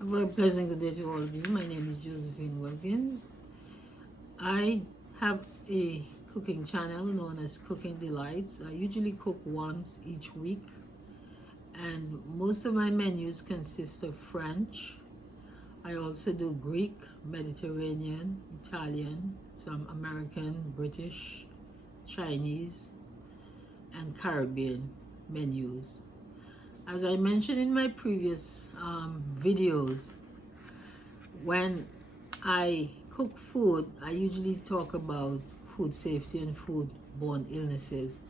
A very pleasant good day to all of you. My name is Josephine Wilkins. I have a cooking channel known as Cooking Delights. I usually cook once each week, and most of my menus consist of French. I also do Greek, Mediterranean, Italian, some American, British, Chinese, and Caribbean menus. As I mentioned in my previous videos, when I cook food, I usually talk about food safety and foodborne illnesses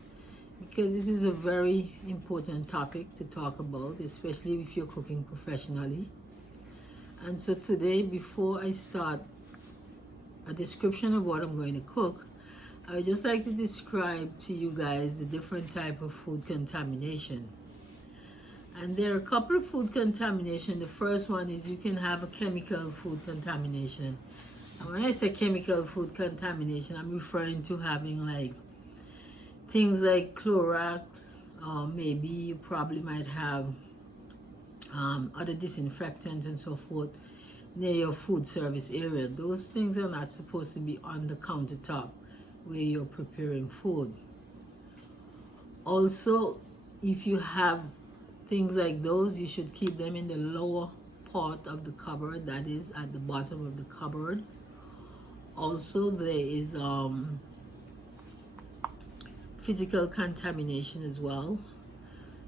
because it is a very important topic to talk about, especially if you're cooking professionally. And so today, before I start a description of what I'm going to cook, I would just like to describe to you guys the different type of food contamination. And there are a couple of food contamination. The first one is you can have a chemical food contamination. And when I say chemical food contamination, I'm referring to having like things like Clorox, or maybe you probably might have other disinfectants and so forth near your food service area. Those things are not supposed to be on the countertop where you're preparing food. Also, if you have things like those, you should keep them in the lower part of the cupboard, that is at the bottom of the cupboard. Also, there is physical contamination as well.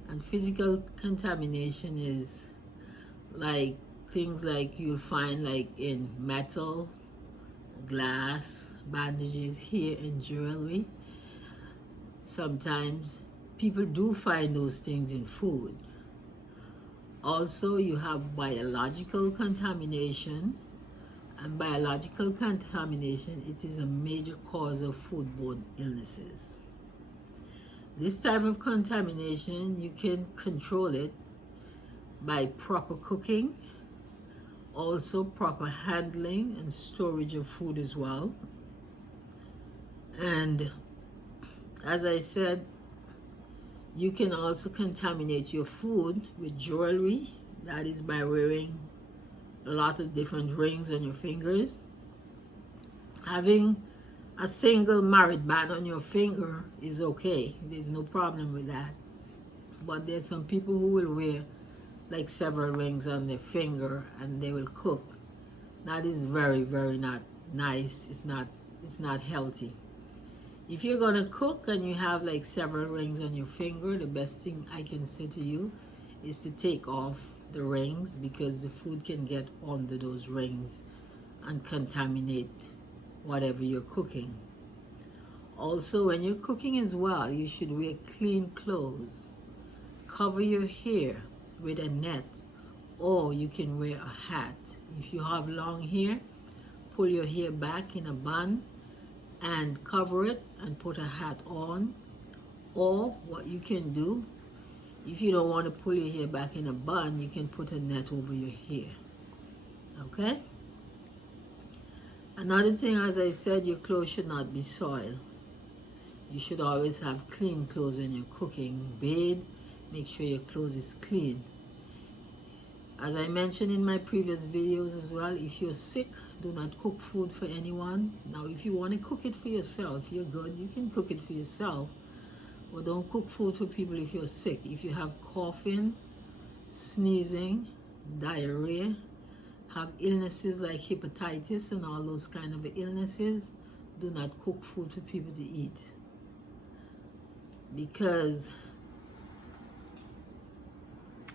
And physical contamination is like things like you'll find like in metal, glass, bandages, hair, and jewelry. Sometimes people do find those things in food. Also, you have biological contamination, and biological contamination, it is a major cause of foodborne illnesses. This type of contamination, you can control it by proper cooking, also proper handling and storage of food as well. And as I said, you can also contaminate your food with jewelry, that is by wearing a lot of different rings on your fingers. Having a single married band on your finger is okay, there's no problem with that. But there's some people who will wear like several rings on their finger and they will cook. That is very, very not nice. It's not healthy. If you're gonna cook and you have like several rings on your finger, the best thing I can say to you is to take off the rings, because the food can get under those rings and contaminate whatever you're cooking. Also, when you're cooking as well, you should wear clean clothes. Cover your hair with a net, or you can wear a hat. If you have long hair, pull your hair back in a bun and cover it and put a hat on. Or what you can do, if you don't want to pull your hair back in a bun, you can put a net over your hair. Okay? Another thing, as I said, your clothes should not be soiled. You should always have clean clothes when you're cooking. Bathe, make sure your clothes is clean. As I mentioned in my previous videos as well, if you're sick, do not cook food for anyone. Now, if you want to cook it for yourself, you're good, you can cook it for yourself. But don't cook food for people if you're sick. If you have coughing, sneezing, diarrhea, have illnesses like hepatitis and all those kind of illnesses, do not cook food for people to eat. Because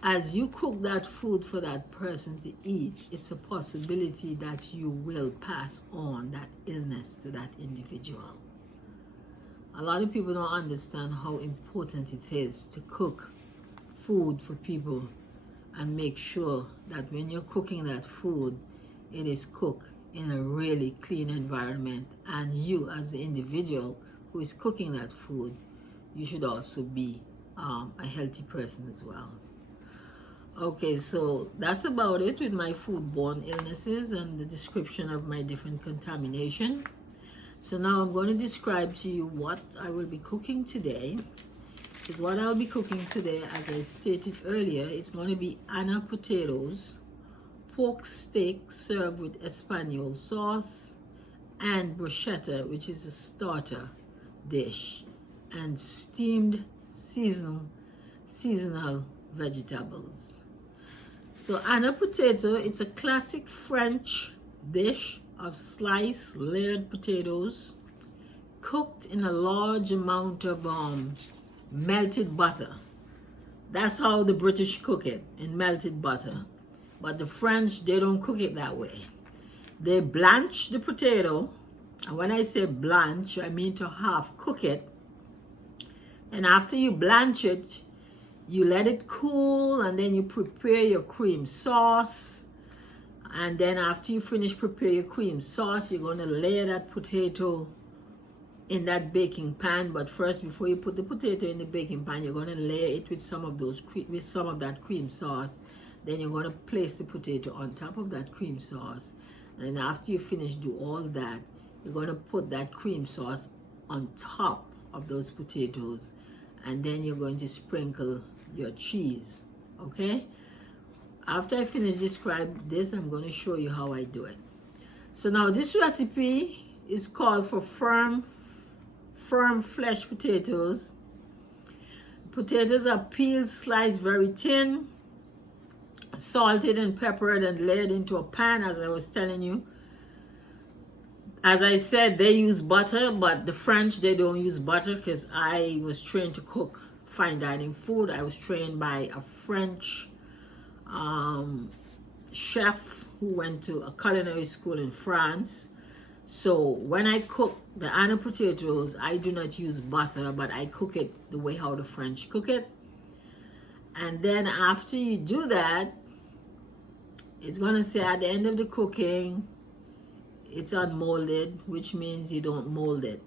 as you cook that food for that person to eat, it's a possibility that you will pass on that illness to that individual. A lot of people don't understand how important it is to cook food for people and make sure that when you're cooking that food, it is cooked in a really clean environment, and you as the individual who is cooking that food, you should also be a healthy person as well. Okay, so that's about it with my foodborne illnesses and the description of my different contamination. So now I'm going to describe to you what I will be cooking today. Because what I'll be cooking today, as I stated earlier, it's going to be Anna potatoes, pork steak served with Espagnole sauce, and bruschetta, which is a starter dish, and steamed seasonal vegetables. So Anna potato, it's a classic French dish of sliced layered potatoes cooked in a large amount of melted butter. That's how the British cook it, in melted butter. But the French, they don't cook it that way. They blanch the potato, and when I say blanch, I mean to half cook it. And after you blanch it, you let it cool, and then you prepare your cream sauce. And then after you finish prepare your cream sauce, you're going to layer that potato in that baking pan. But first, before you put the potato in the baking pan, you're going to layer it with some of that cream sauce. Then you're going to place the potato on top of that cream sauce. And after you finish do all that, you're going to put that cream sauce on top of those potatoes. And then you're going to sprinkle your cheese. Okay? After I finish describe this, I'm going to show you how I do it. So now this recipe is called for firm flesh potatoes. Potatoes are peeled, sliced very thin, salted and peppered and layered into a pan, as I was telling you. As I said, they use butter, but the French, they don't use butter, because I was trained to cook fine dining food. I was trained by a French chef who went to a culinary school in France. So when I cook the Anna potatoes, I do not use butter, but I cook it the way how the French cook it. And then after you do that, it's going to say at the end of the cooking, it's unmolded, which means you don't mold it.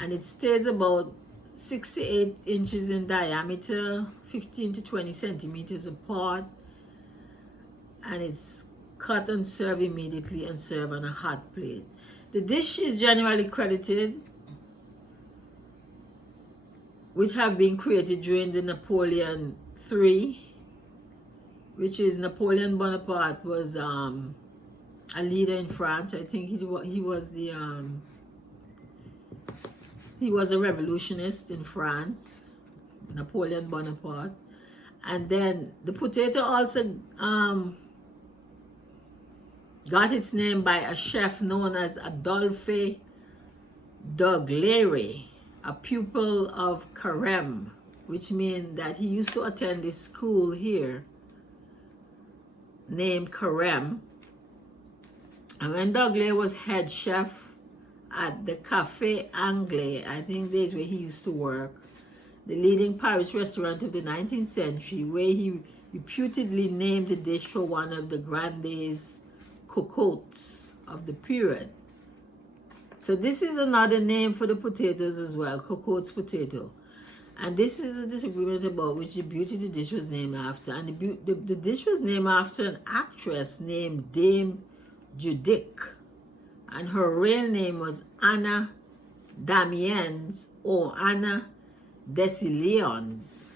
And it stays about 6 to 8 inches in diameter, 15 to 20 centimeters apart. And it's cut and served immediately and served on a hot plate. The dish is generally credited which have been created during the Napoleon III, which is Napoleon Bonaparte was a leader in France. I think he was a revolutionist in France, Napoleon Bonaparte. And then the potato also got its name by a chef known as Adolphe Doglere, a pupil of Carême, which means that he used to attend this school here named Carême. And when Doglere was head chef at the Café Anglais, I think that's where he used to work, the leading Paris restaurant of the 19th century, where he reputedly named the dish for one of the grandes cocottes of the period. So this is another name for the potatoes as well, cocottes potato. And this is a disagreement about which the beauty the dish was named after. And the dish was named after an actress named Dame Judic. And her real name was Anna Damiens or Anna Decilions.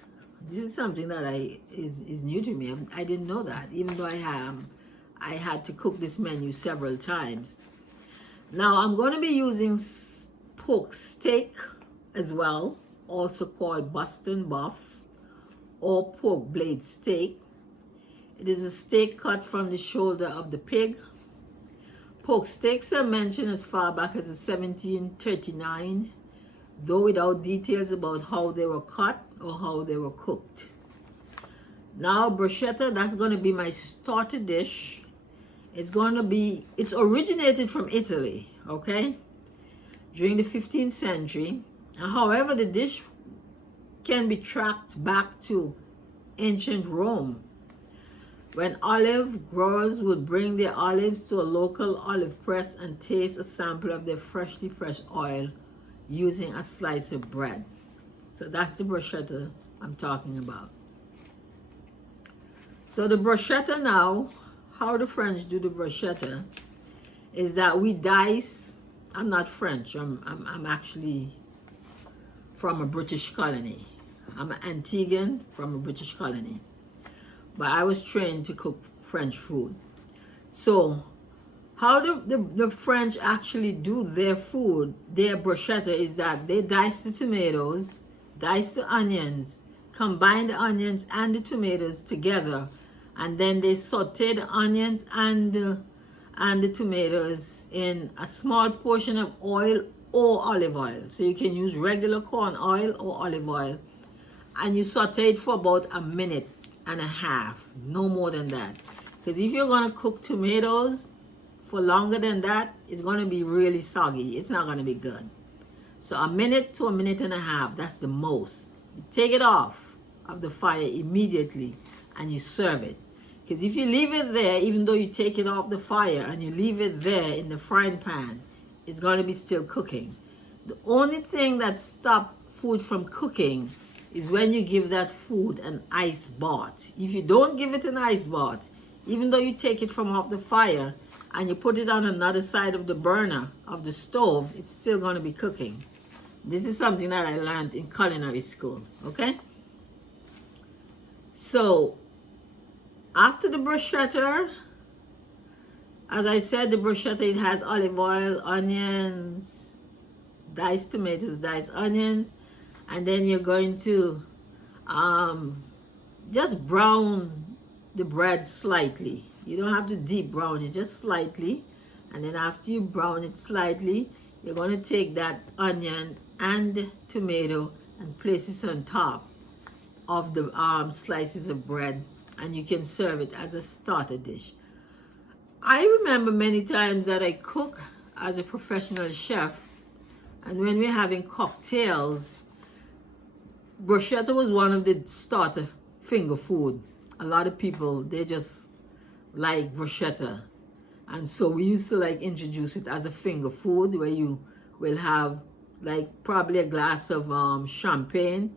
This is something that is new to me. I didn't know that, even though I had to cook this menu several times. Now I'm going to be using pork steak as well, also called Boston buff or pork blade steak. It is a steak cut from the shoulder of the pig. Pork steaks are mentioned as far back as 1739, though without details about how they were cut or how they were cooked. Now bruschetta, that's going to be my starter dish. It's originated from Italy, okay, during the 15th century. However, the dish can be tracked back to ancient Rome, when olive growers would bring their olives to a local olive press and taste a sample of their freshly pressed oil using a slice of bread. So that's the bruschetta I'm talking about. So the bruschetta now, how the French do the bruschetta is that we dice. I'm not French. I'm actually from a British colony. I'm an Antiguan from a British colony. But I was trained to cook French food. So how the French actually do their food, their bruschetta, is that they dice the tomatoes, dice the onions, combine the onions and the tomatoes together, and then they saute the onions and the tomatoes in a small portion of oil or olive oil. So you can use regular corn oil or olive oil, and you saute it for about a minute and a half, no more than that. Because if you're going to cook tomatoes for longer than that, it's going to be really soggy. It's not going to be good. So a minute to a minute and a half, that's the most. You take it off of the fire immediately and you serve it. Because if you leave it there, even though you take it off the fire and you leave it there in the frying pan, it's going to be still cooking. The only thing that stops food from cooking is when you give that food an ice bath. If you don't give it an ice bath, even though you take it from off the fire and you put it on another side of the burner of the stove, it's still going to be cooking. This is something that I learned in culinary school, okay? So after the bruschetta, as I said, the bruschetta, it has olive oil, onions, diced tomatoes, diced onions, and then you're going to just brown the bread slightly. You don't have to deep brown it, just slightly. And then after you brown it slightly, you're going to take that onion and tomato and place it on top of the slices of bread, and you can serve it as a starter dish. I remember many times that I cook as a professional chef, and when we're having cocktails, bruschetta was one of the starter finger food. A lot of people, they just like bruschetta, and so we used to like introduce it as a finger food, where you will have like probably a glass of champagne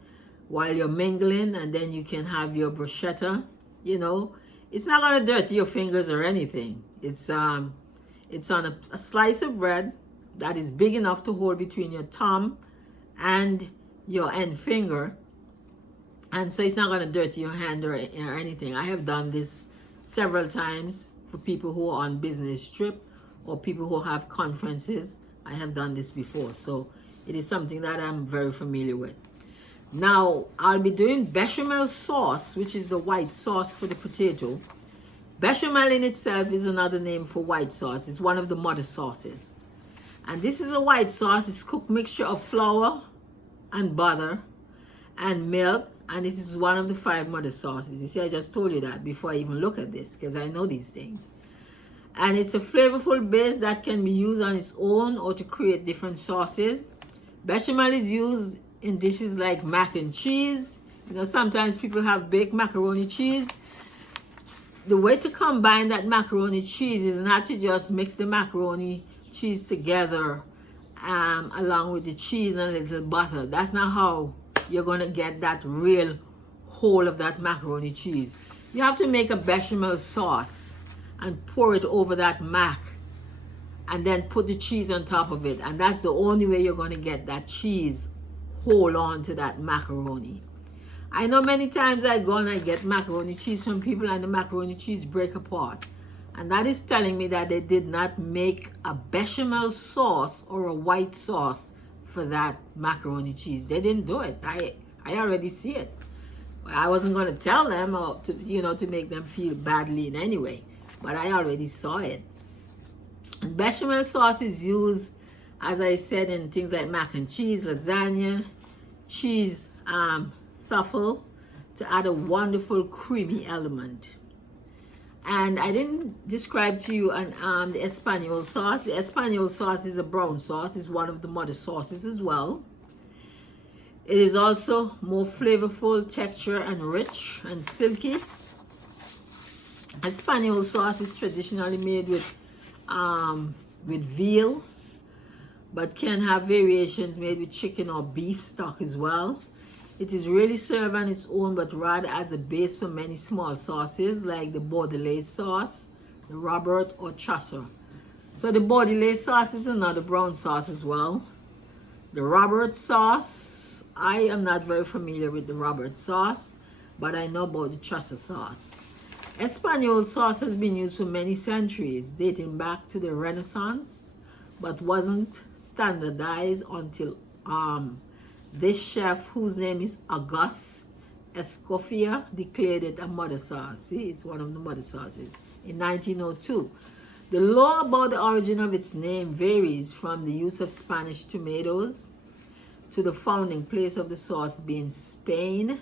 while you're mingling, and then you can have your bruschetta. You know, it's not going to dirty your fingers or anything. It's on a slice of bread that is big enough to hold between your thumb and your end finger, and so it's not going to dirty your hand or anything. I have done this several times for people who are on business trip or people who have conferences. I have done this before, so it is something that I'm very familiar with. Now I'll be doing bechamel sauce, which is the white sauce for the potato. Bechamel in itself is another name for white sauce. It's one of the mother sauces, and this is a white sauce. It's cooked mixture of flour and butter and milk, and it is one of the 5 mother sauces. You see, I just told you that before I even look at this, because I know these things. And it's a flavorful base that can be used on its own or to create different sauces. Bechamel is used in dishes like mac and cheese. You know, sometimes people have baked macaroni cheese. The way to combine that macaroni cheese is not to just mix the macaroni cheese together along with the cheese and a little butter. That's not how you're going to get that real whole of that macaroni cheese. You have to make a bechamel sauce and pour it over that mac, and then put the cheese on top of it, and that's the only way you're going to get that cheese hold on to that macaroni. I know many times I go and I get macaroni cheese from people and the macaroni cheese break apart, and that is telling me that they did not make a bechamel sauce or a white sauce for that macaroni cheese. They didn't do it. I already see it. I wasn't going to tell them or to make them feel badly in any way, but I already saw it. And bechamel sauce is used, as I said, in things like mac and cheese, lasagna, cheese souffle, to add a wonderful creamy element. And I didn't describe to you the Espagnole sauce. The Espagnole sauce is a brown sauce. It's one of the mother sauces as well. It is also more flavorful, texture, and rich and silky. Espagnole sauce is traditionally made with veal, but can have variations made with chicken or beef stock as well. It is really served on its own, but rather as a base for many small sauces like the Bordelaise sauce, the Robert, or Chaucer. So the Bordelaise sauce is another brown sauce as well. The Robert sauce, I am not very familiar with the Robert sauce, but I know about the Chaucer sauce. Espagnole sauce has been used for many centuries, dating back to the Renaissance, but wasn't standardized until this chef, whose name is Auguste Escoffier, declared it a mother sauce. See, it's one of the mother sauces in 1902. The law about the origin of its name varies from the use of Spanish tomatoes to the founding place of the sauce being Spain,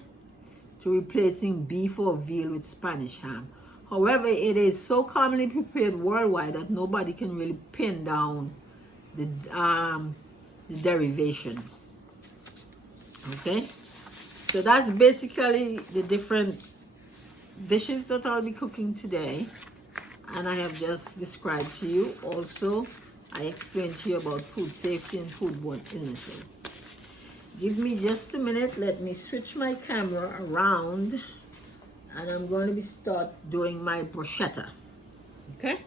to replacing beef or veal with Spanish ham. However, it is so commonly prepared worldwide that nobody can really pin down the derivation. Okay, so that's basically the different dishes that I'll be cooking today, and I have just described to you. Also, I explained to you about food safety and foodborne illnesses. Give me just a minute. Let me switch my camera around, and I'm going to be start doing my bruschetta. Okay.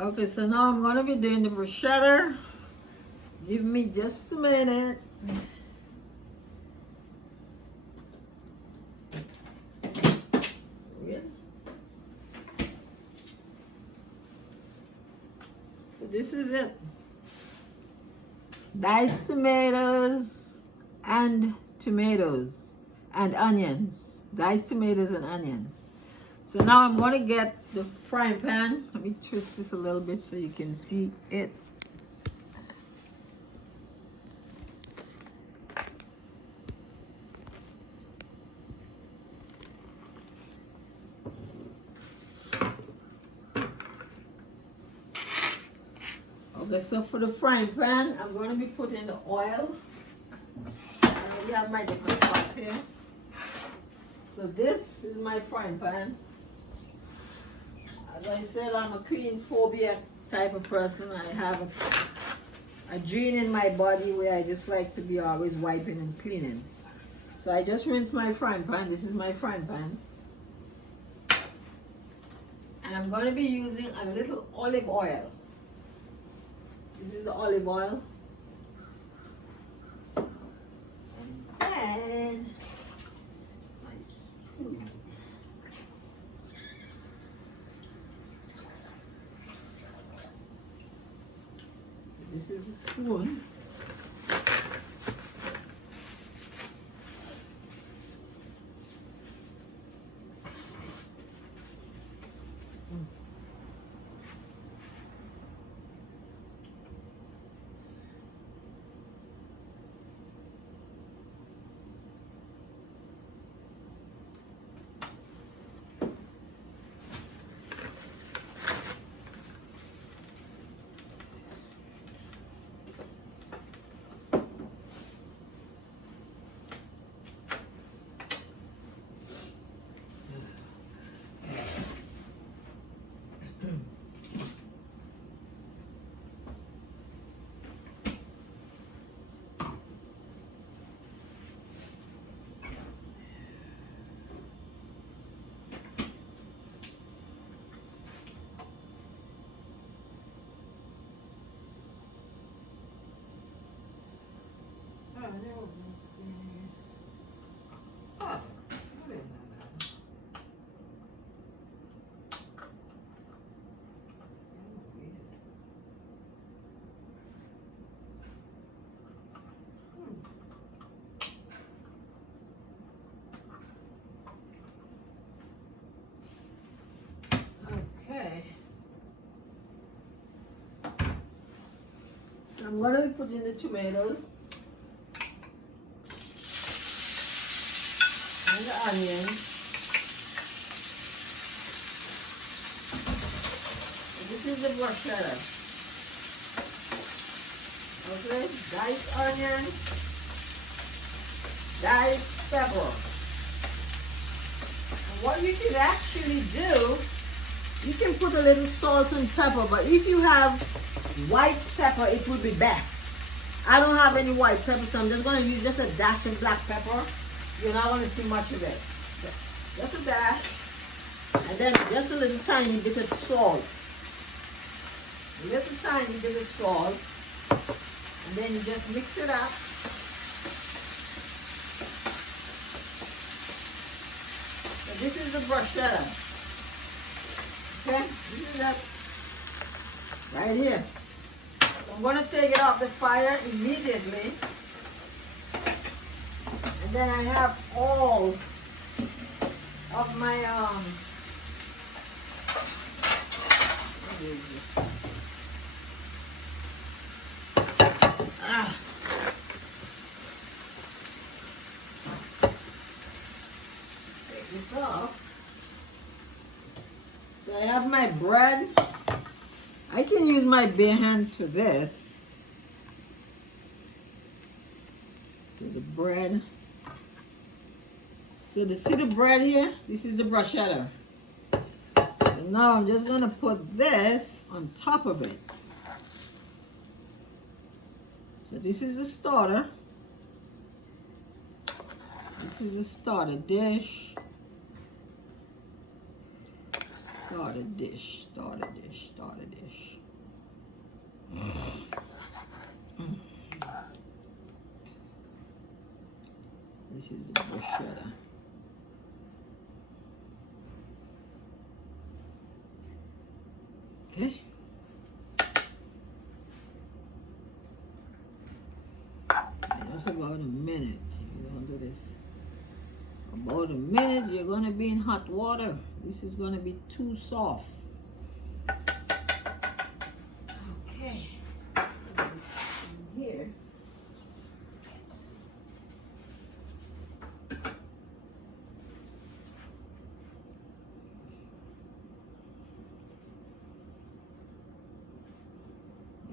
Okay, so now I'm going to be doing the bruschetta. Give me just a minute. Really? So this is it. Diced tomatoes and onions. Diced tomatoes and onions. So now I'm going to get the frying pan. Let me twist this a little bit so you can see it. Okay, so for the frying pan, I'm going to be putting the oil. I already have my different pots here. So this is my frying pan. As I said, I'm a clean phobia type of person. I have a gene in my body where I just like to be always wiping and cleaning. So I just rinse my frying pan. This is my frying pan. And I'm going to be using a little olive oil. This is the olive oil. And then my spoon. This is a spoon. Okay. So I'm going to be putting the tomatoes and the onions. And this is the bruschetta. Okay, diced onions, diced pepper. And what you can actually do, you can put a little salt and pepper, but if you have white pepper, it would be best. I don't have any white pepper, so I'm just going to use just a dash of black pepper. you're not going to see much of it. Just a dash. And then just a little tiny bit of salt. A little tiny bit of salt. And then you just mix it up. So this is the bruschetta. Okay? This is that right here. So I'm going to take it off the fire immediately. And then I have all of my take this off. So I have my bread. I can use my bare hands for this. So the bread. So see the bread here? This is the bruschetta. So now I'm just going to put this on top of it. So this is the starter. This is the starter dish. Starter dish, starter dish, starter dish. This is the bruschetta. Okay. That's about a minute. You're gonna do this. About a minute, you're gonna be in hot water. This is gonna be too soft. Okay. Here.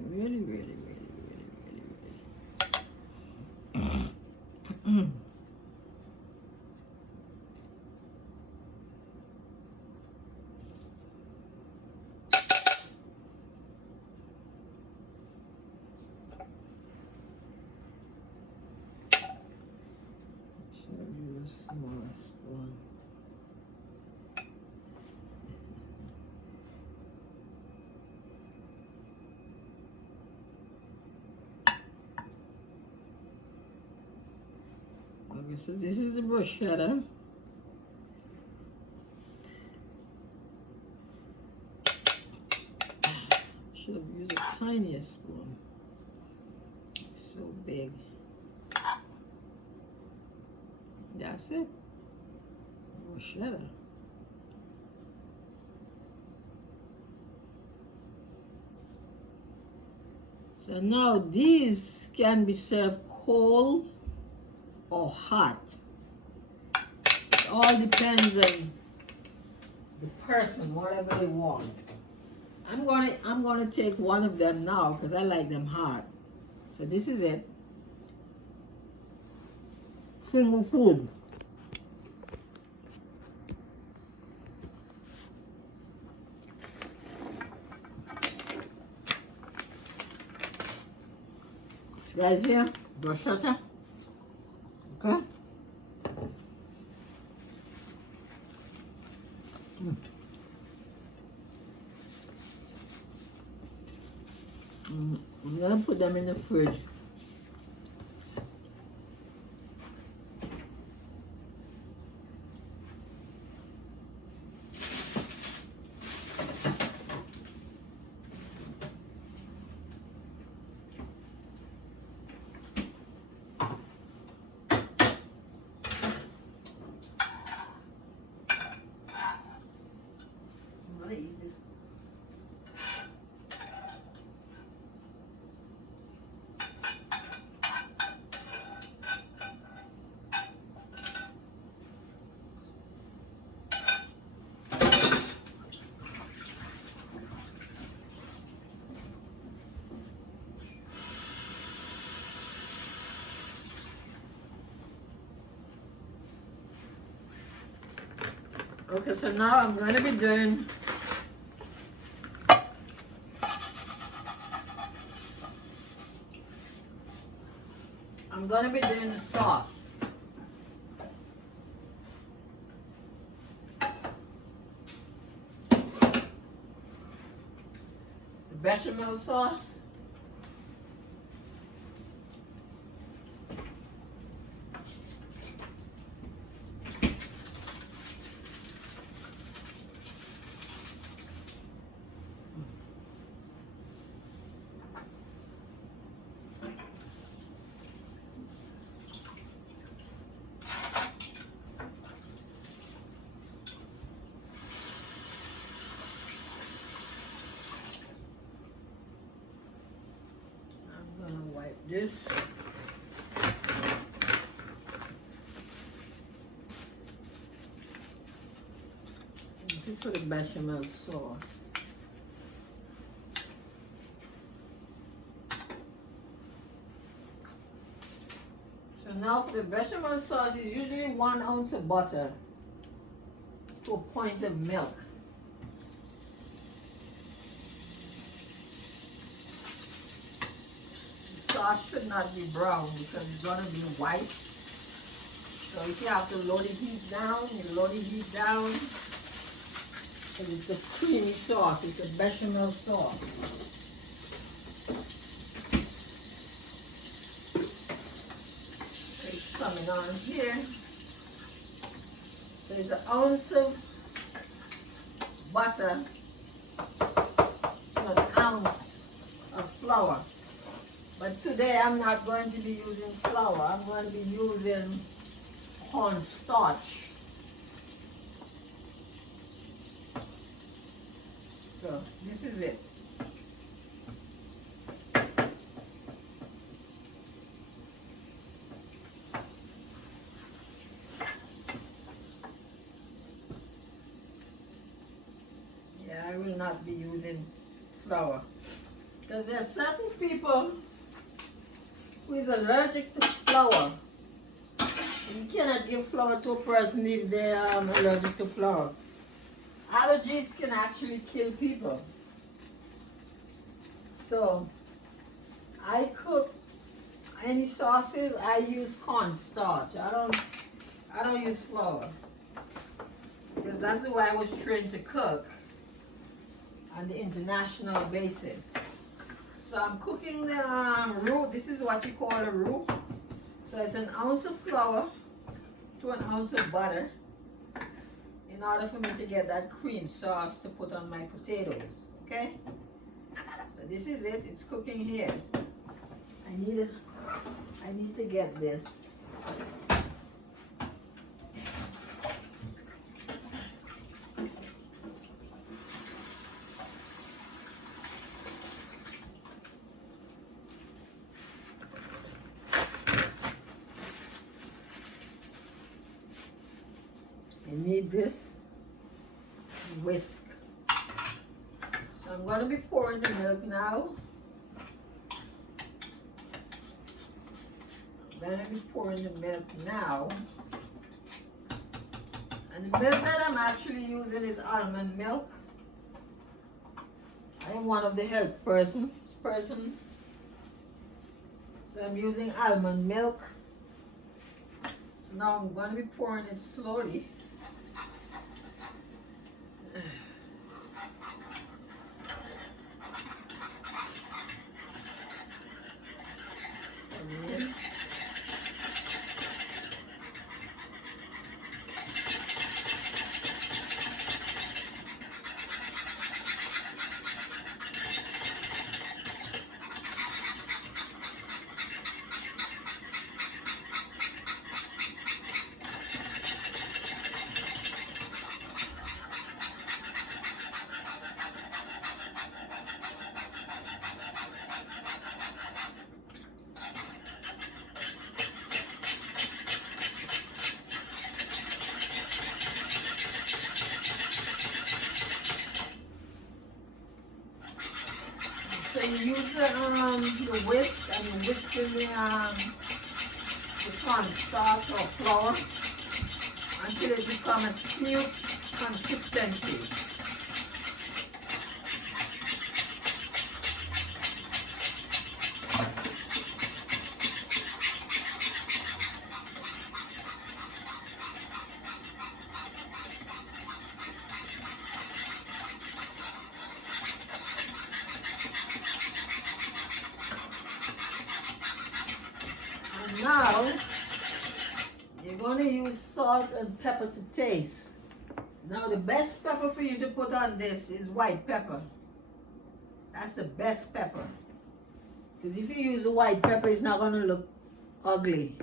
Really, really, really, really, really, really. Smallest one. Okay, so this is the bruschetta. Should have used a tinier spoon. It's so big. That's it. Bruschetta. So now these can be served cold or hot. It all depends on the person, whatever they want. I'm gonna take one of them now because I like them hot. So this is it. Finger food. Right here, bruschetta. Okay. I'm gonna put them in the fridge. Okay, so now I'm going to be doing the sauce. bechamel sauce. This. This is for the bechamel sauce. So now for the bechamel sauce is usually 1 ounce of butter to a pint of milk. Sauce should not be brown because it's going to be white. So if you have to lower the heat down, you lower the heat down. Because it's a creamy sauce, it's a bechamel sauce. It's coming on here. So it's 1 ounce of butter to 1 ounce of flour. But today I'm not going to be using flour. I'm going to be using cornstarch. So this is it. Yeah, I will not be using flour. Because there are certain people who is allergic to flour. You cannot give flour to a person if they are allergic to flour. Allergies can actually kill people. So I cook any sauces, I use cornstarch. I don't use flour. Because that's the way I was trained to cook on the international basis. So I'm cooking the roux. This is what you call a roux. So it's 1 ounce of flour to 1 ounce of butter in order for me to get that cream sauce to put on my potatoes. Okay? So this is it. It's cooking here. I need to get this. I need this whisk. So I'm going to be pouring the milk now. I'm going to be pouring the milk now. And the milk that I'm actually using is almond milk. I am one of the health persons. So I'm using almond milk. So now I'm going to be pouring it slowly. So you use the whisk and you whisk in the cornstarch or flour until it becomes a smooth consistency. now you're going to use salt and pepper to taste. Now the best pepper for you to put on this is white pepper. That's the best pepper. Because if you use the white pepper, it's not going to look ugly.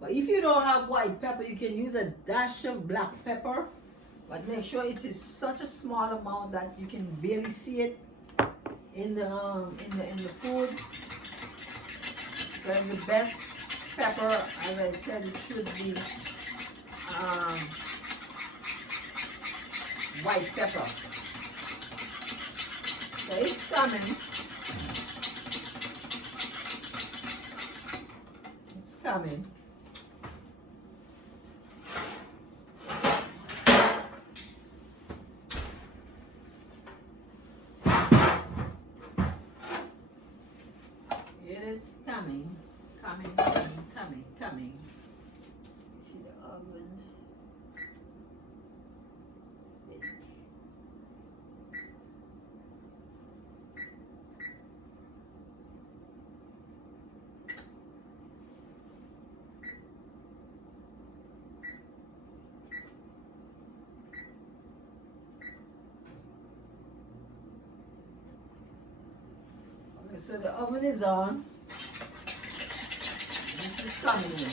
But if you don't have white pepper, you can use a dash of black pepper. But make sure it is such a small amount that you can barely see it in the food. Because the best pepper, as I said, it should be white pepper. So it's coming. It's coming. It is coming. Coming. See the oven. Okay, so the oven is on. This is coming in.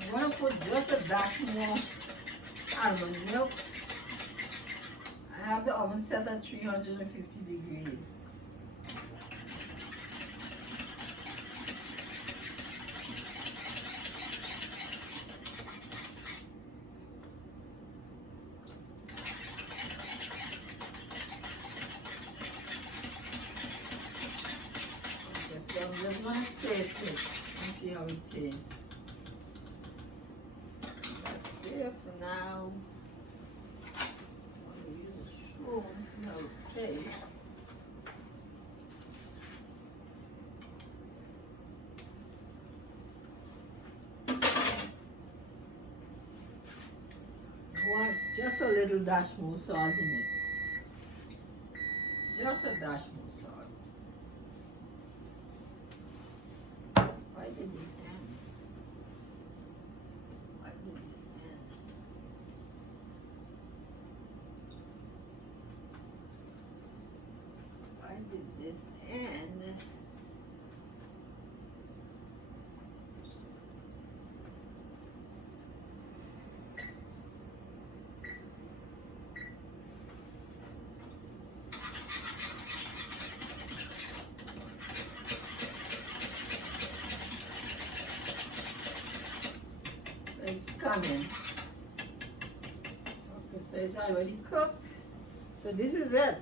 I'm going to put just a dash more almond milk. I have the oven set at 350 degrees. So I'm just going to taste it and see how it tastes. That's there for now. I'm going to use a spoon and see how it tastes. I want just a little dash more salt in it. Just a dash more salt. Why did this end? Why did this end? Why did this end? It's coming. Okay, so it's already cooked. So this is it.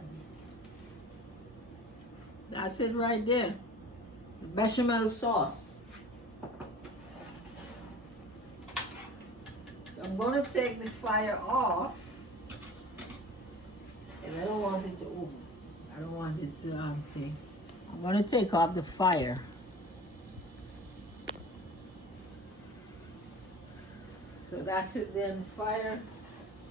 That's it right there. The bechamel sauce. So I'm going to take the fire off. And I don't want it to over. I don't want it to thing. I'm going to take off the fire. So that's it then, fire.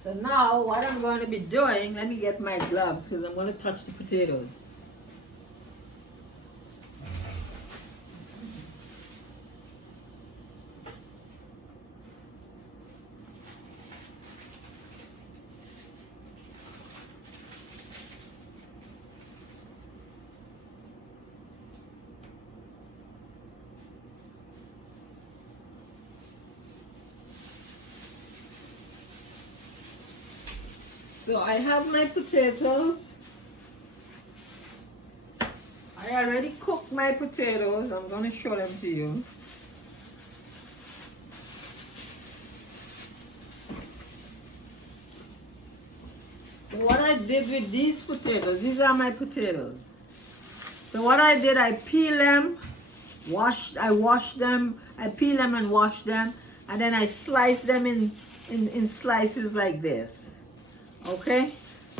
So now what I'm going to be doing, let me get my gloves because I'm going to touch the potatoes. So I have my potatoes. I already cooked my potatoes. I'm going to show them to you. So what I did with these potatoes, these are my potatoes. So what I did, I peel them, I wash them, I peel them and wash them, and then I slice them in slices like this. Okay,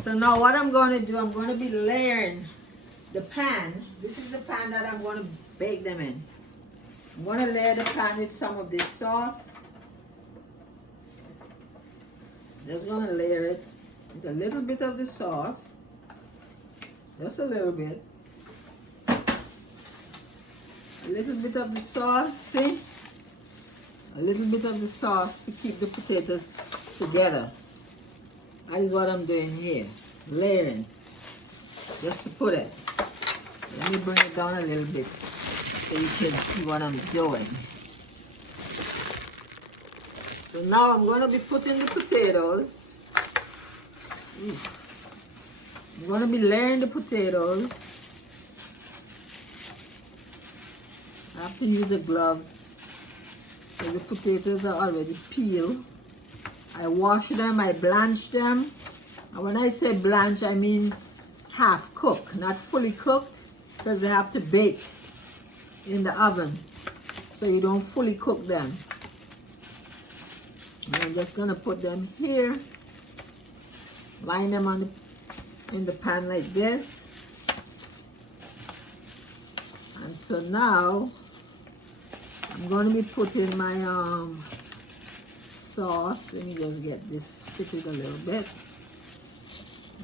so now what I'm going to do, I'm going to be layering the pan. This is the pan that I'm going to bake them in. I'm going to layer the pan with some of this sauce. Just going to layer it with a little bit of the sauce. Just a little bit. A little bit of the sauce, see? A little bit of the sauce to keep the potatoes together. That is what I'm doing here. Layering. Just to put it. Let me bring it down a little bit so you can see what I'm doing. So now I'm going to be putting the potatoes. I'm going to be layering the potatoes. I have to use the gloves. So the potatoes are already peeled. I wash them, I blanch them. And when I say blanch, I mean half cooked, not fully cooked, because they have to bake in the oven. So you don't fully cook them. And I'm just gonna put them here, line them on in the pan like this. And so now I'm gonna be putting my sauce. Let me just get this fitted a little bit.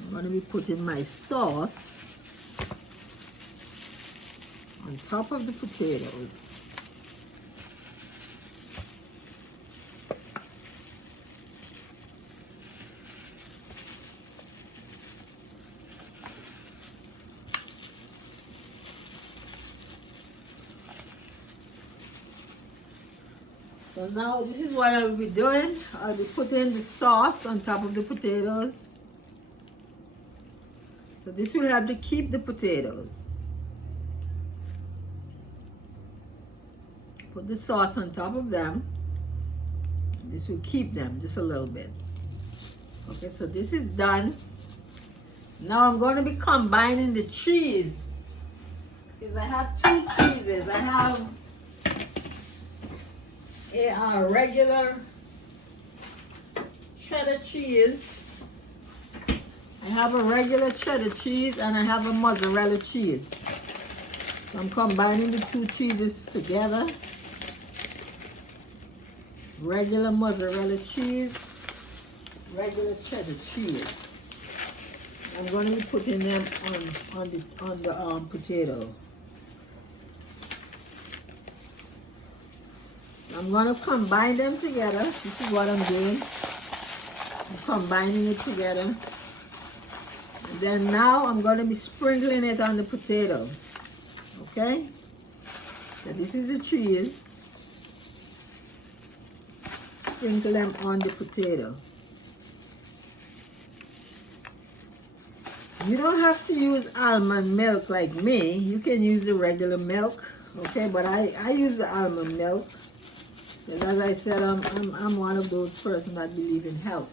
I'm gonna be putting my sauce on top of the potatoes. So now this is what I'll be doing. I'll be putting the sauce on top of the potatoes. So this will help to keep the potatoes. Put the sauce on top of them. This will keep them just a little bit. Okay, so this is done. Now I'm going to be combining the cheese. Because I have two cheeses. I have a regular cheddar cheese. I have a regular cheddar cheese and I have a mozzarella cheese. So I'm combining the two cheeses together. Regular mozzarella cheese, regular cheddar cheese. I'm going to be putting them on the potato. So I'm going to combine them together. This is what I'm doing. I'm combining it together. And then now I'm going to be sprinkling it on the potato. Okay? So this is the cheese. Sprinkle them on the potato. You don't have to use almond milk like me. You can use the regular milk. Okay? But I use the almond milk. Because as I said, I'm one of those persons that believe in health.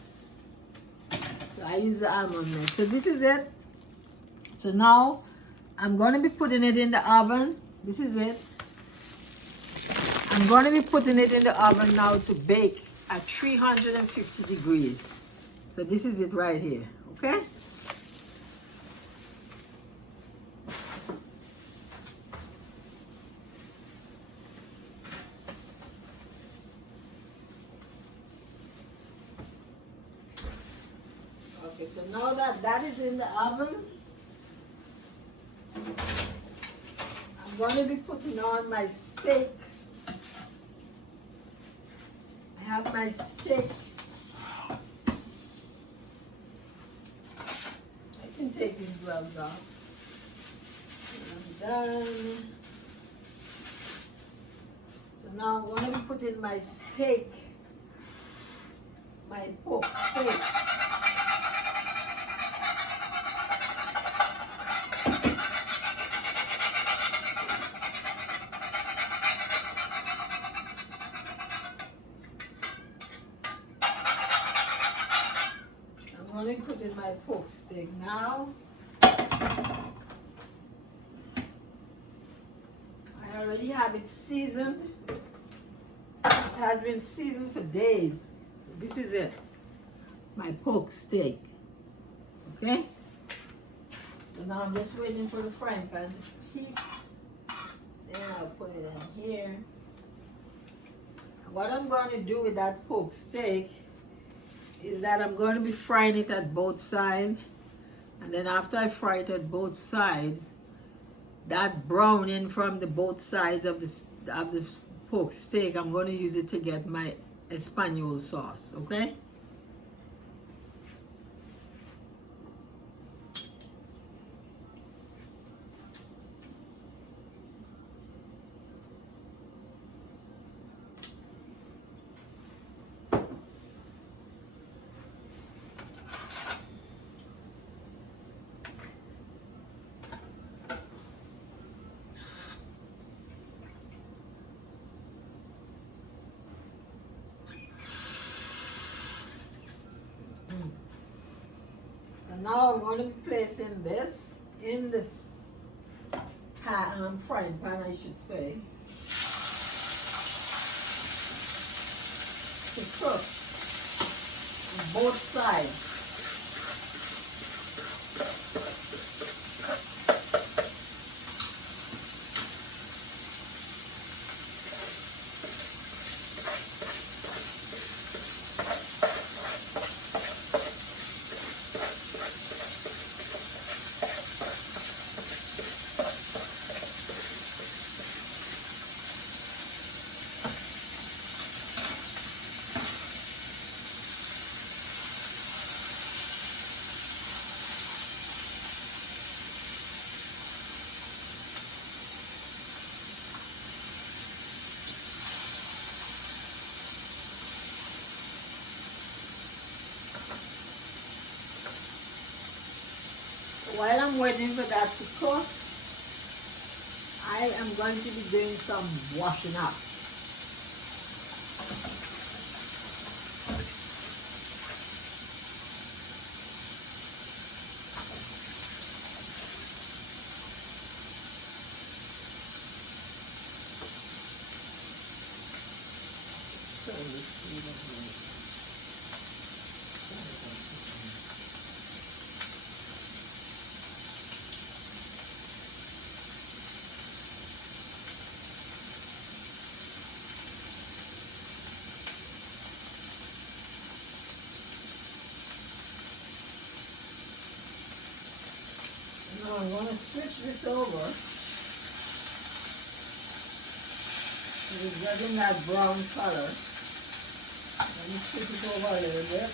So I use the almond milk. So this is it. So now I'm going to be putting it in the oven. This is it. I'm going to be putting it in the oven now to bake at 350 degrees. So this is it right here. Okay? Okay, so now that is in the oven, I'm going to be putting on my steak. I have my steak. I can take these gloves off. I'm done. So now I'm going to be putting my steak, my pork steak. I'm going to put in my pork steak now. I already have it seasoned. It has been seasoned for days. This is it. My pork steak. Okay? So now I'm just waiting for the frying pan to heat. Then I'll put it in here. What I'm going to do with that pork steak is that I'm going to be frying it at both sides, and then after I fry it at both sides, that browning from the both sides of the pork steak, I'm going to use it to get my Espagnole sauce, okay? So now I'm going to be placing this in this frying pan, I should say, to cook on both sides. While I'm waiting for that to cook, I am going to be doing some washing up. Now I'm going to switch this over. It's getting that brown color. Let me switch it over a little bit.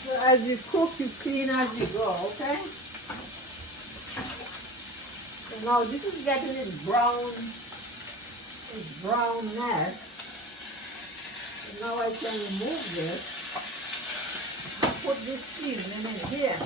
So as you cook, you clean as you go, okay? So now this is getting its brownness. So now I can remove this. Put this seasoning in here.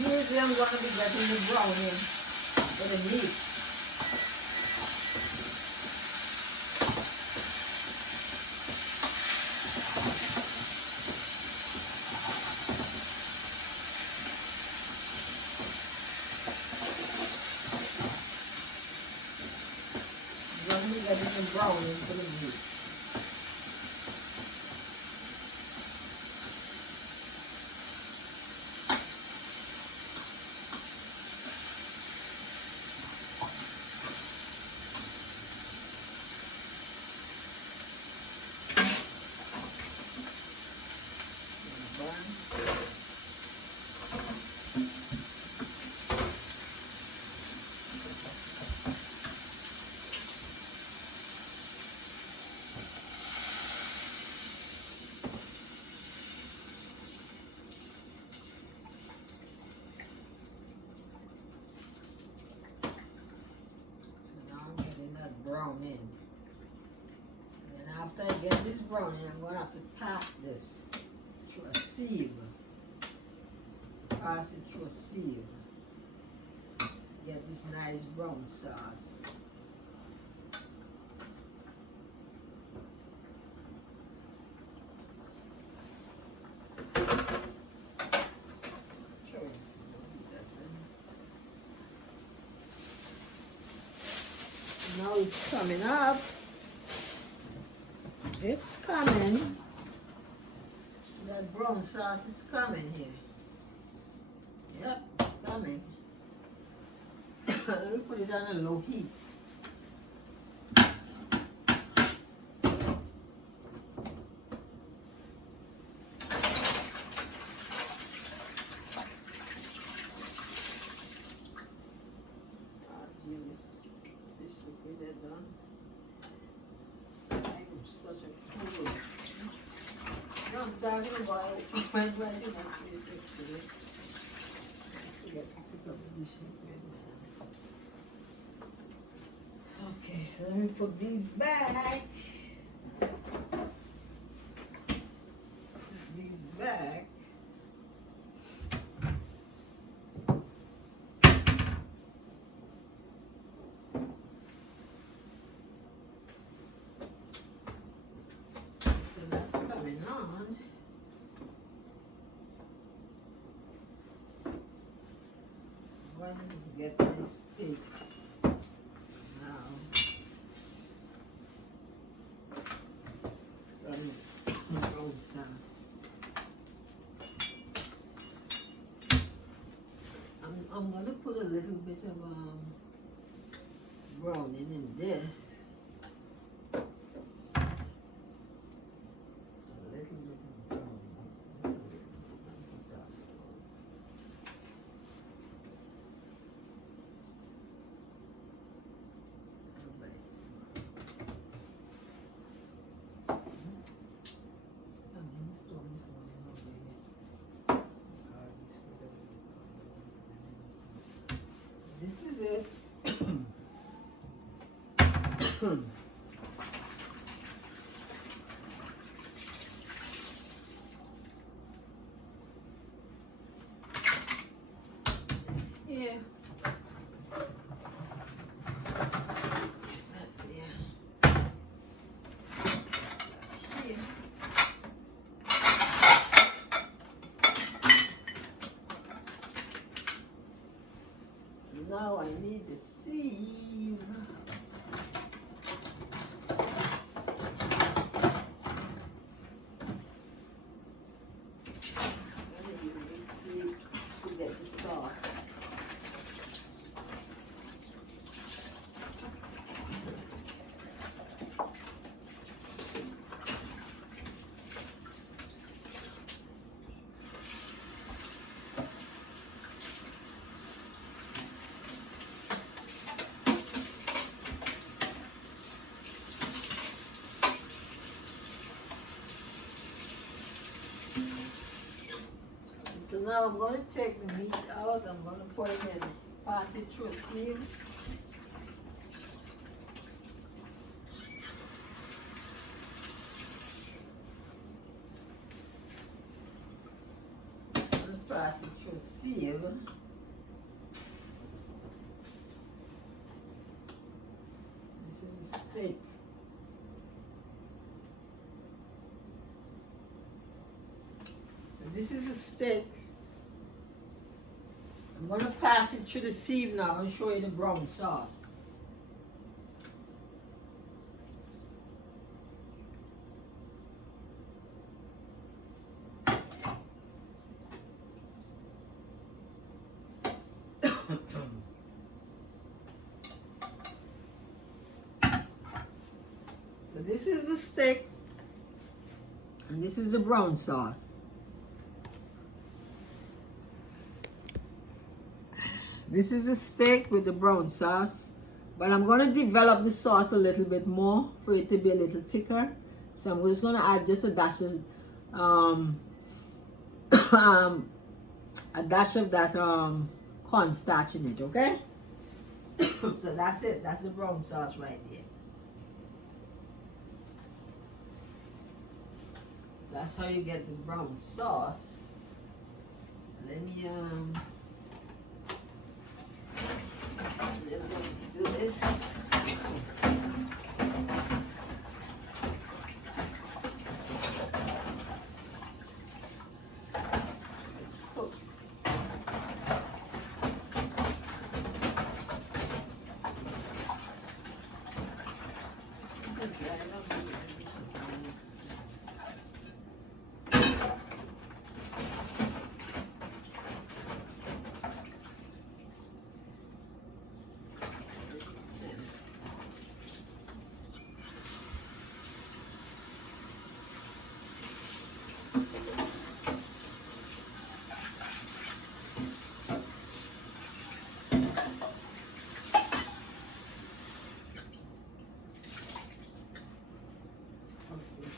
Usually I'm going to be getting the browning for the meat. I'm going to be getting the browning for the meat. Brown in. And after I get this brown in, I'm going to have to pass this through a sieve. Pass it through a sieve. Get this nice brown sauce. Now it's coming up. It's coming. That brown sauce is coming here. Yep, it's coming. Let me put it on a low heat. Jesus, this should be that done. I'm such a fool. No, I'm talking about when writing my face yesterday. I forget to pick up the dish liquid. Okay, so let me put these back. These back. So that's coming on. I want to get my steak. I'm gonna put a little bit of browning in this. A little bit of browning. This is it. Yeah. Now I need the sieve. I'm going to use this sieve to get the sauce. So now I'm going to take the meat out. I'm going to put it in, pass it through a sieve. I'm going to pass it through a sieve. This is a steak. So this is a steak. I'm going to pass it through the sieve now and show you the brown sauce. So this is the steak and this is the brown sauce. This is a steak with the brown sauce, but I'm going to develop the sauce a little bit more for it to be a little thicker. So I'm just going to add just a dash of that cornstarch in it, okay? So that's it. That's the brown sauce right there. That's how you get the brown sauce. Let me let's go do this. Cooked.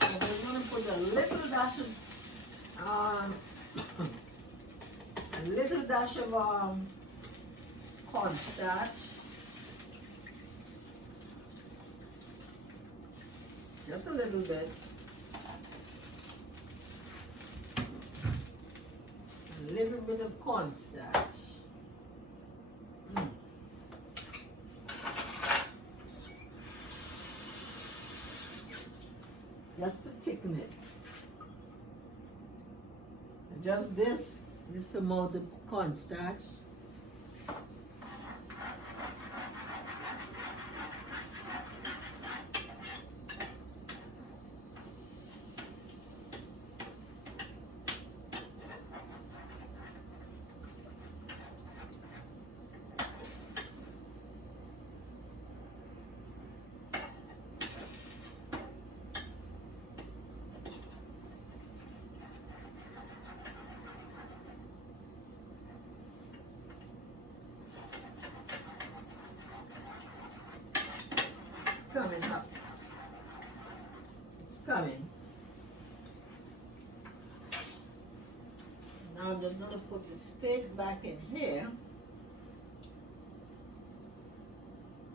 So we're gonna put a little dash of a little dash of cornstarch. Just a little bit. A little bit of cornstarch. Just to thicken it. Just this amount of cornstarch. Coming up. It's coming. Now I'm just going to put the steak back in here.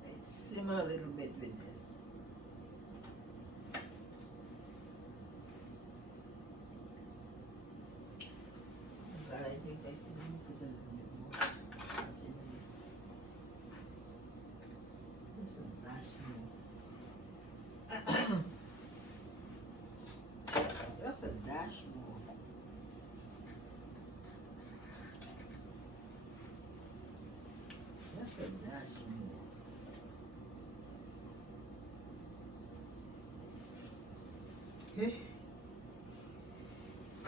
And simmer a little bit with this. But I think I can put a little bit more starch in here. This is a dash more. Just a dash more. Just a dash more. Okay.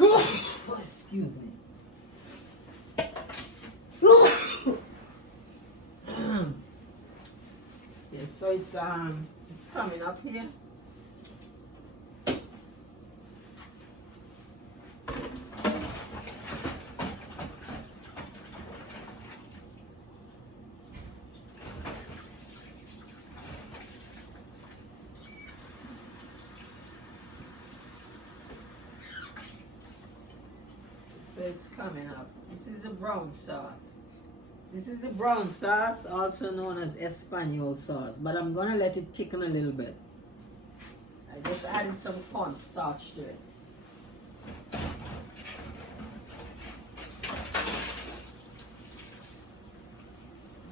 Oh, excuse me. Yeah, so it's coming up here. So it's coming up. This is the brown sauce. This is the brown sauce, also known as Espagnole sauce, but I'm gonna let it thicken a little bit. I just added some cornstarch to it.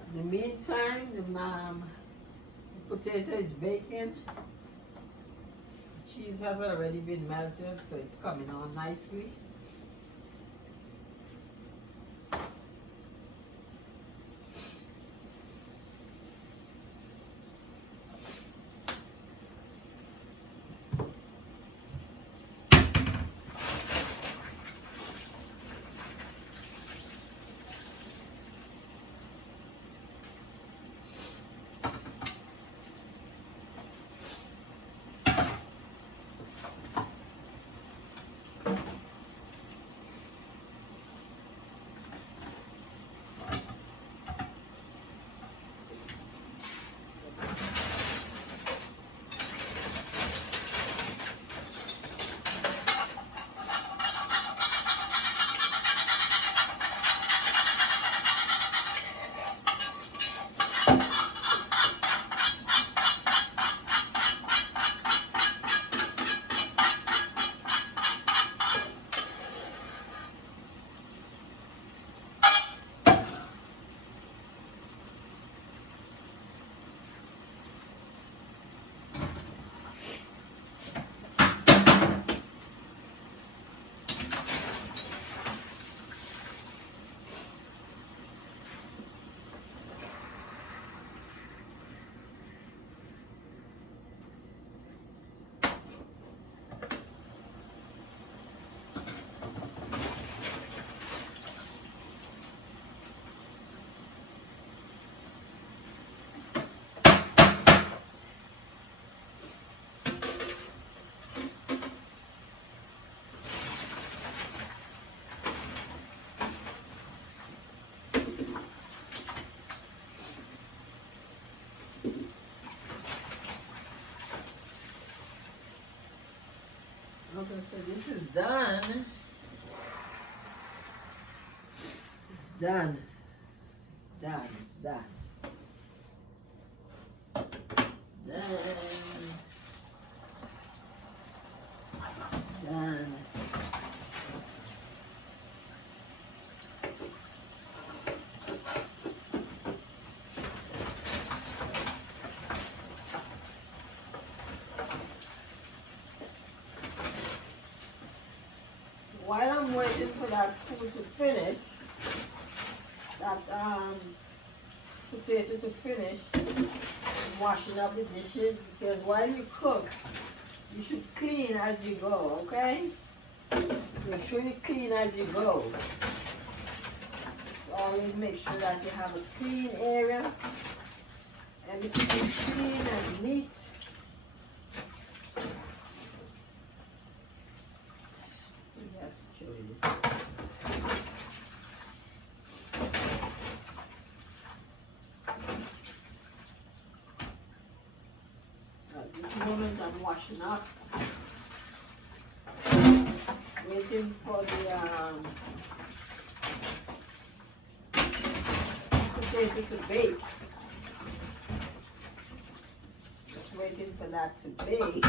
In the meantime, the potato is baking. The cheese has already been melted, so it's coming on nicely. So this is done. It's done. It's done. It's done. Done. Done. While I'm waiting for that food to finish, that potato to finish, I'm washing up the dishes, because while you cook, you should clean as you go, okay? Make sure you clean as you go. So always make sure that you have a clean area. Everything is clean and neat. At this moment I'm washing up, waiting for the potato to bake. Just waiting for that to bake.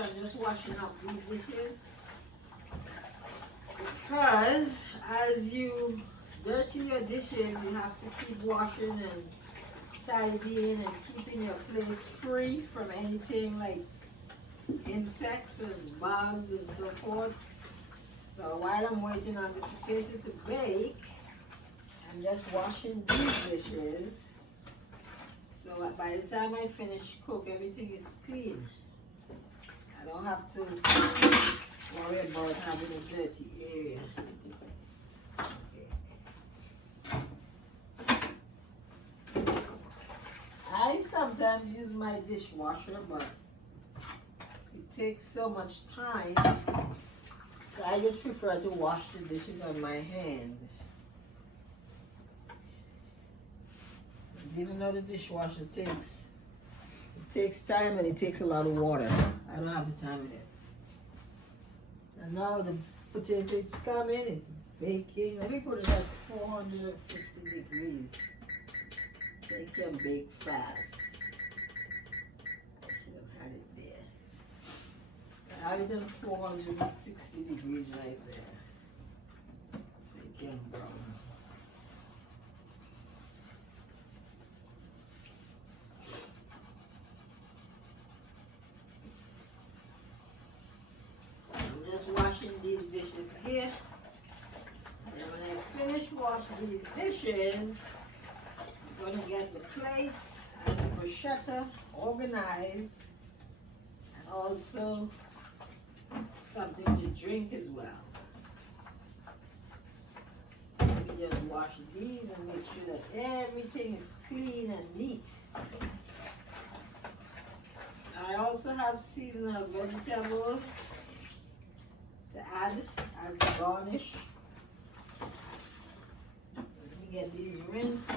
I'm just washing up these dishes, because as you dirty your dishes, you have to keep washing and tidying and keeping your place free from anything like insects and bugs and so forth. So while I'm waiting on the potato to bake, I'm just washing these dishes, so by the time I finish cook, everything is clean. I don't have to worry about having a dirty area. Okay. I sometimes use my dishwasher, but it takes so much time, so I just prefer to wash the dishes on my hand. Even though the dishwasher takes time and it takes a lot of water, I don't have the time in it. And now the potato is coming, it's baking. Let me put it at 450 degrees. So it can bake fast. I should have had it there. So I have it at 460 degrees right there. So it can brown. Washing these dishes here, and when I finish washing these dishes, I'm going to get the plates and the bruschetta organized, and also something to drink as well. Let me just wash these and make sure that everything is clean and neat. I also have seasonal vegetables to add as a garnish. Let me get these rinsed.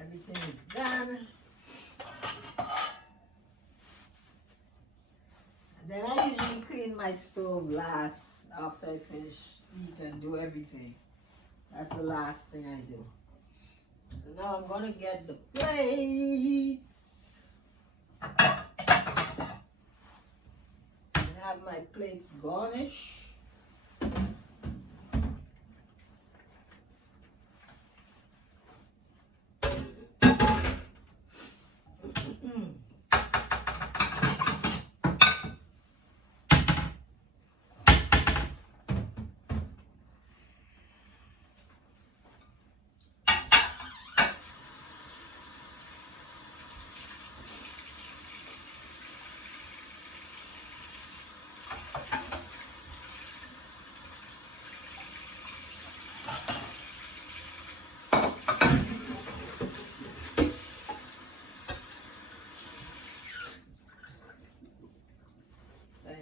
Everything is done. Then I usually clean my stove last after I finish eat and do everything. That's the last thing I do. So now I'm gonna get the plates. And have my plates garnished.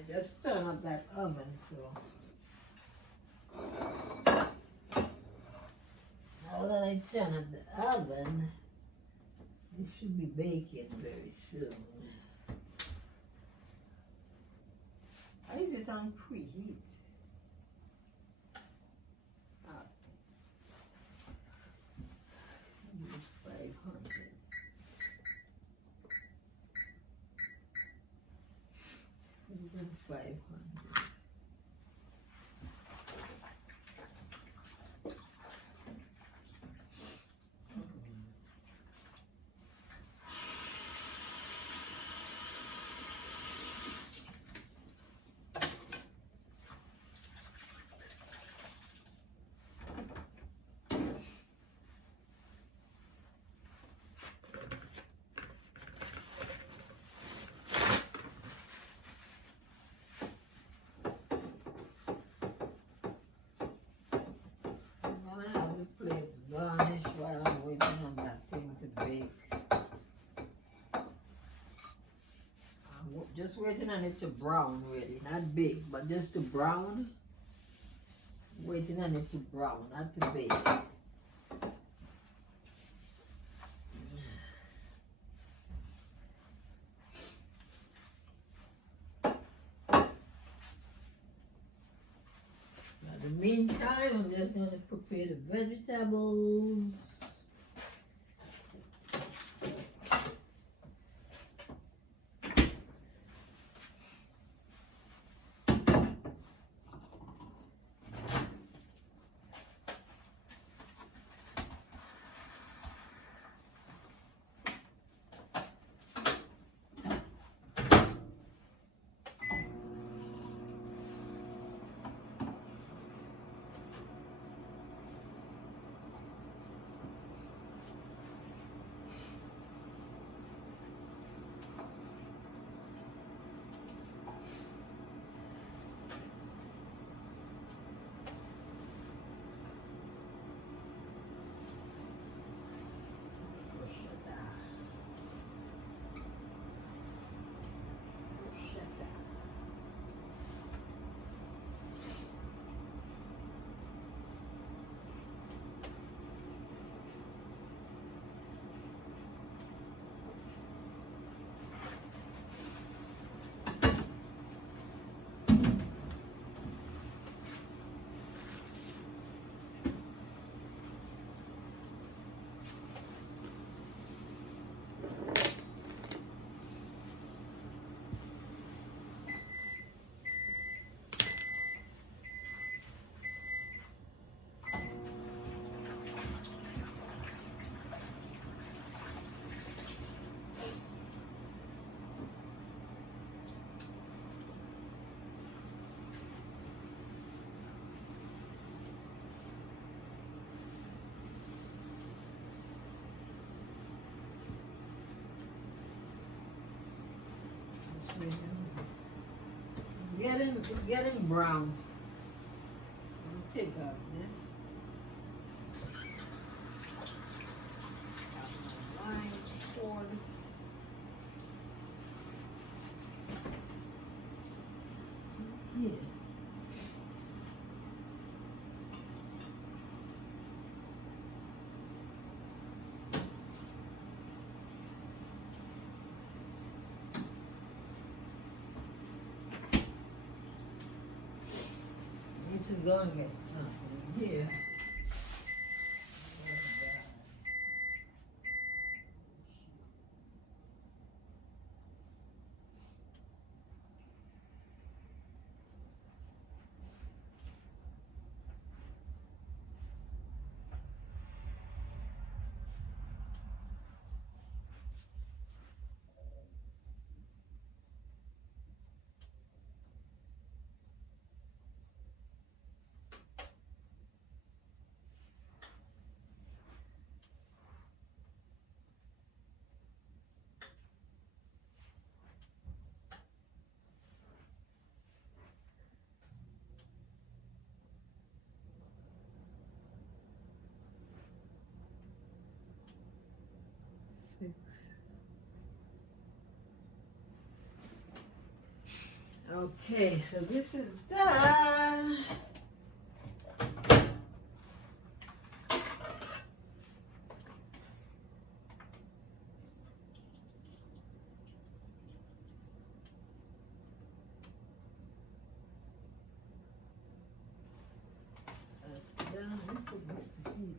Just turn up that oven, so now that I turn up the oven, it should be baking very soon. How is it on preheat? 500. Even 500. Garnish while I'm waiting on that thing to bake. I'm just waiting on it to brown really, not bake, but just to brown. Waiting on it to brown, not to bake. In the meantime, I'm just going to prepare the vegetables. It's getting brown. I'll take out this. Have my wine poured. Yeah. Need to go and get something here. Six. Okay, so this is done. That's done. Let me put this to heat.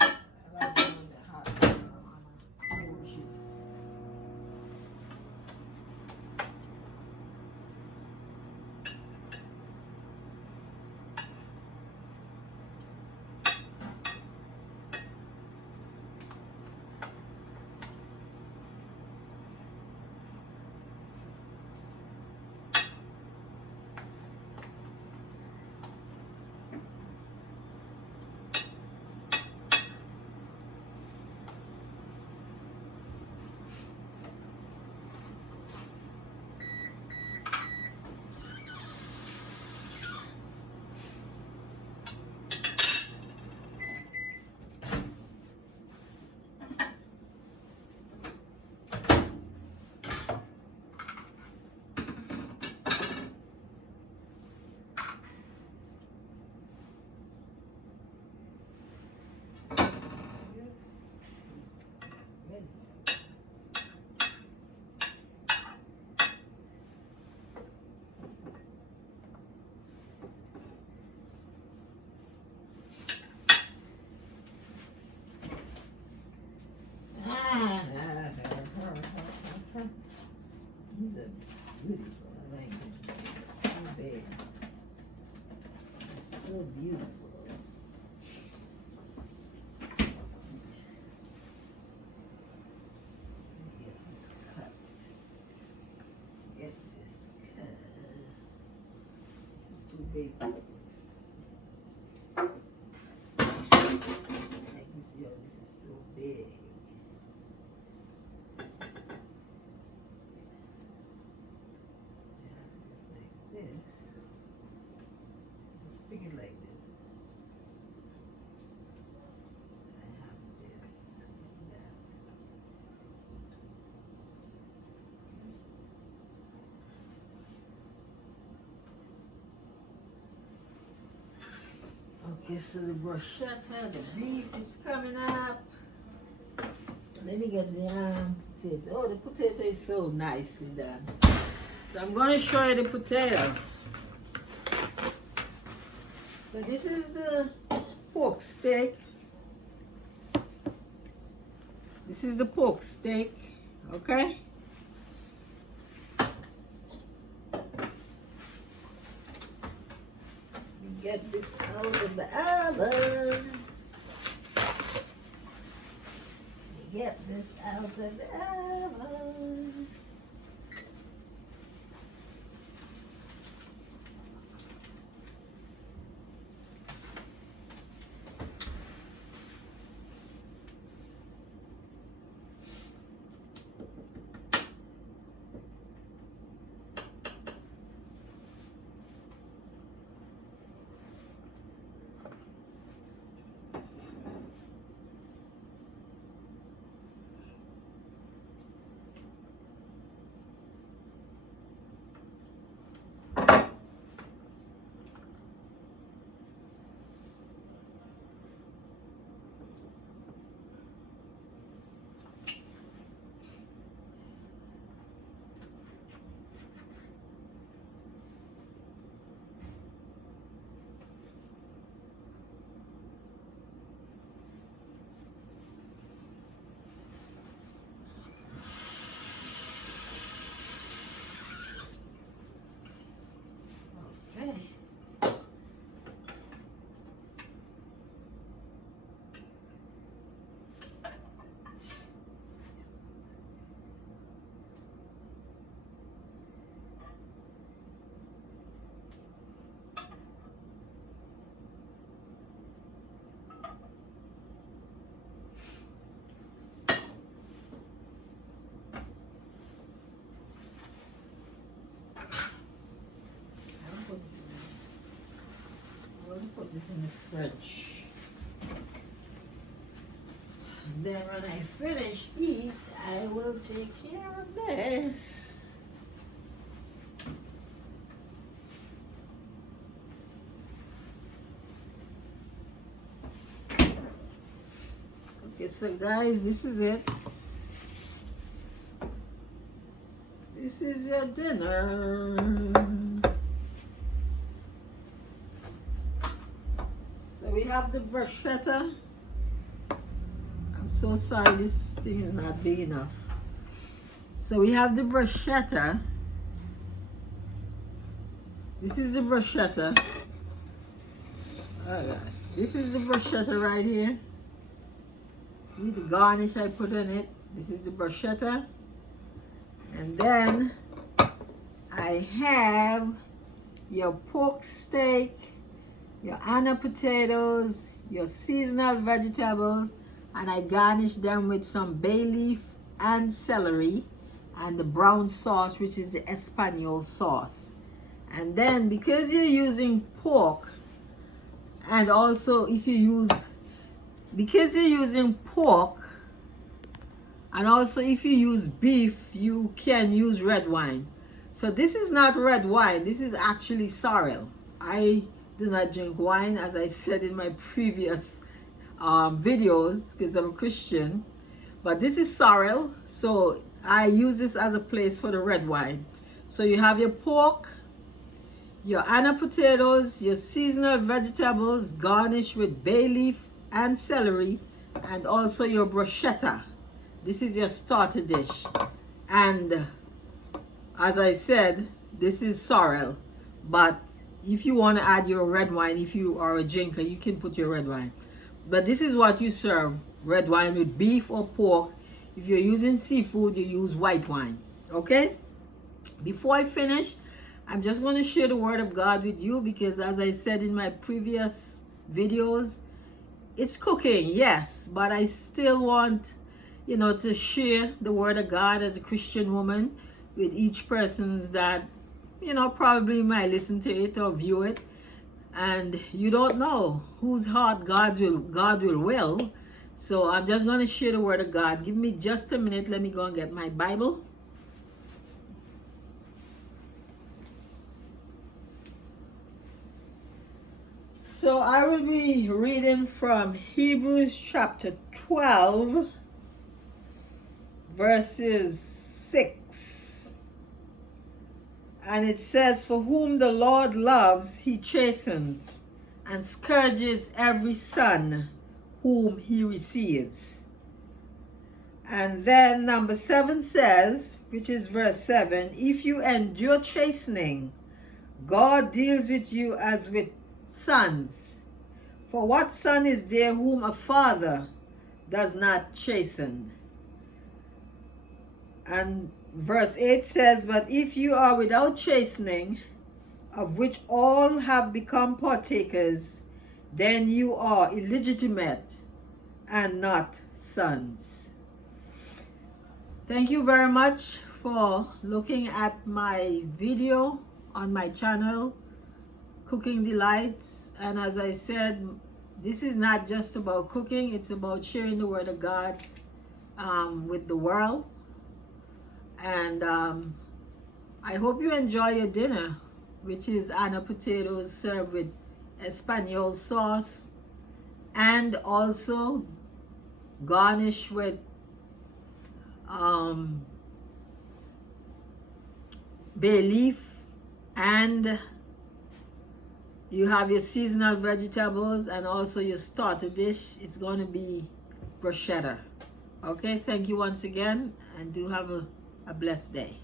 I like it on the hot on a cold sheet. These are beautiful. I like them. So big. It's so beautiful. Get this cut. Get this cut. This is too big. Like this, yo, this is so big. Stick it like this. I have this and that. Okay, so the bruschetta, the beef is coming up. Let me get the potato. Oh, the potato is so nicely done. So I'm going to show you the potato. So this is the pork steak. This is the pork steak, okay? Get this out of the oven. Get this out of the oven. put this in the fridge. Then when I finish eat, I will take care of this. Okay, so guys, this is it. This is your dinner. So we have the bruschetta. I'm so sorry, this thing is not big enough. So we have the bruschetta. This is the bruschetta. Oh God. This is the bruschetta right here. See the garnish I put on it. This is the bruschetta. And then I have your pork steak, your Anna potatoes, your seasonal vegetables, and I garnish them with some bay leaf and celery and the brown sauce, which is the Espagnole sauce. And then because you're using pork, and also if you use, because you're using pork, and also if you use beef, you can use red wine. So this is not red wine, this is actually sorrel. I do not drink wine, as I said in my previous videos, because I'm a Christian. But this is sorrel, so I use this as a place for the red wine. So you have your pork, your Anna potatoes, your seasonal vegetables garnished with bay leaf and celery, and also your bruschetta. This is your starter dish. And as I said, this is sorrel. But if you want to add your red wine, if you are a drinker, you can put your red wine. But this is what you serve, red wine with beef or pork. If you're using seafood, you use white wine, okay? Before I finish, I'm just going to share the word of God with you, because as I said in my previous videos, it's cooking, yes, but I still want, you know, to share the word of God as a Christian woman with each person that, you know, probably might listen to it or view it. And you don't know whose heart God will. So I'm just going to share the word of God. Give me just a minute. Let me go and get my Bible. So I will be reading from Hebrews chapter 12, verses 6. And it says, "For whom the Lord loves, he chastens, and scourges every son whom he receives." And then number 7 says, which is verse 7, "If you endure chastening, God deals with you as with sons. For what son is there whom a father does not chasten?" And verse 8 says, "But if you are without chastening, of which all have become partakers, then you are illegitimate and not sons." Thank you very much for looking at my video on my channel, Cooking Delights. And as I said, this is not just about cooking, it's about sharing the word of God with the world. And I hope you enjoy your dinner, which is Anna potatoes served with Espagnole sauce, and also garnished with bay leaf, and you have your seasonal vegetables, and also your starter dish is going to be bruschetta. Okay, thank you once again, and do have a blessed day.